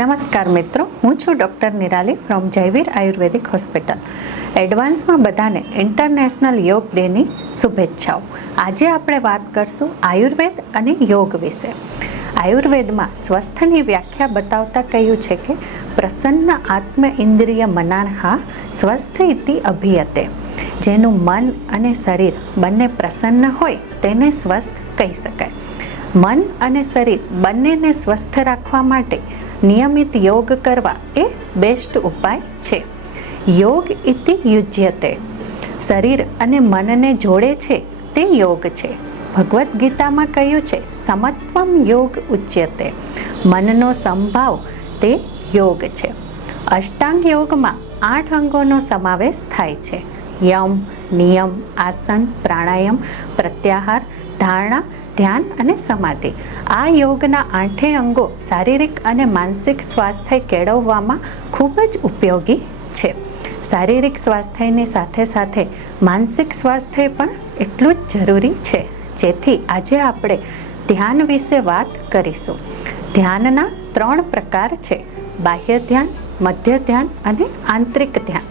નમસ્કાર મિત્રો, હું છું doctor Nirali from Jayveer Ayurvedic hospital. એડવાન્સમાં બધાને ઇન્ટરનેશનલ યોગ ડેની શુભેચ્છાઓ. આજે આપણે વાત કરશું આયુર્વેદ અને યોગ વિશે. આયુર્વેદમાં સ્વસ્થની વ્યાખ્યા બતાવતા કહ્યું છે કે પ્રસન્ન આત્મ ઇન્દ્રિય મનાહ સ્વસ્થ ઇતિ અભિયતે. જેનું મન અને શરીર બંને પ્રસન્ન હોય તેને સ્વસ્થ કહી શકાય. મન અને શરીર બંનેને સ્વસ્થ રાખવા માટે નિયમિત યોગ કરવા એ બેસ્ટ ઉપાય છે. યોગ ઇતિ યુજ્યતે. શરીર અને મનને જોડે છે તે યોગ છે. ભગવદ્ ગીતામાં કહ્યું છે સમત્વમ યોગ ઉચ્યતે. મનનો સંભાવ તે યોગ છે. અષ્ટાંગ યોગમાં 8 અંગોનો સમાવેશ થાય છે. યમ, નિયમ, આસન, પ્રાણાયામ, પ્રત્યાહાર, ધારણા, ધ્યાન અને સમાધિ. આ યોગના 8 અંગો શારીરિક અને માનસિક સ્વાસ્થ્ય કેળવવામાં ખૂબ જ ઉપયોગી છે. શારીરિક સ્વાસ્થ્યની સાથે સાથે માનસિક સ્વાસ્થ્ય પણ એટલું જ જરૂરી છે. જેથી આજે આપણે ધ્યાન વિશે વાત કરીશું. ધ્યાનના 3 પ્રકાર છે: બાહ્ય ધ્યાન, મધ્ય ધ્યાન અને આંતરિક ધ્યાન.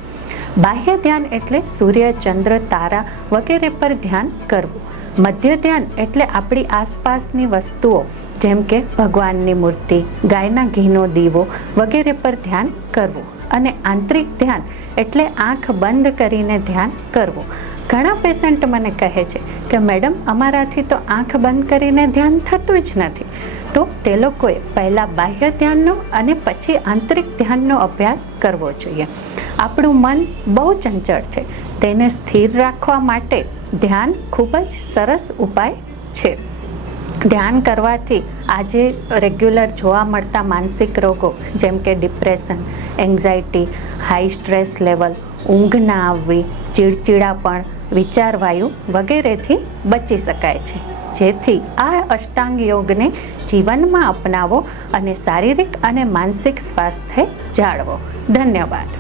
બાહ્ય ધ્યાન એટલે સૂર્ય, ચંદ્ર, તારા વગેરે પર ધ્યાન કરવું. મધ્ય ધ્યાન એટલે આપણી આસપાસની વસ્તુઓ જેમ કે ભગવાનની મૂર્તિ, ગાયના ઘીનો દીવો વગેરે પર ધ્યાન કરવું. અને આંતરિક ધ્યાન એટલે આંખ બંધ કરીને ધ્યાન કરવું. ઘણા પેશન્ટ મને કહે છે કે મેડમ, અમારાથી તો આંખ બંધ કરીને ધ્યાન થતું જ નથી. તો તે લોકોએ પહેલાં બાહ્ય ધ્યાનનો અને પછી આંતરિક ધ્યાનનો અભ્યાસ કરવો જોઈએ. આપણું મન બહુ ચંચળ છે, તેને સ્થિર રાખવા માટે ધ્યાન ખૂબ જ સરસ ઉપાય છે. ધ્યાન કરવાથી આજે રેગ્યુલર જોવા મળતા માનસિક રોગો જેમ કે depression, anxiety, high stress level, ઊંઘ ના આવવી, ચીડચીડાપણ, વિચારવાયુ વગેરેથી બચી શકાય છે. જેથી આ અષ્ટાંગ યોગને જીવનમાં અપનાવો અને શારીરિક અને માનસિક સ્વાસ્થ્ય જાળવો. ધન્યવાદ.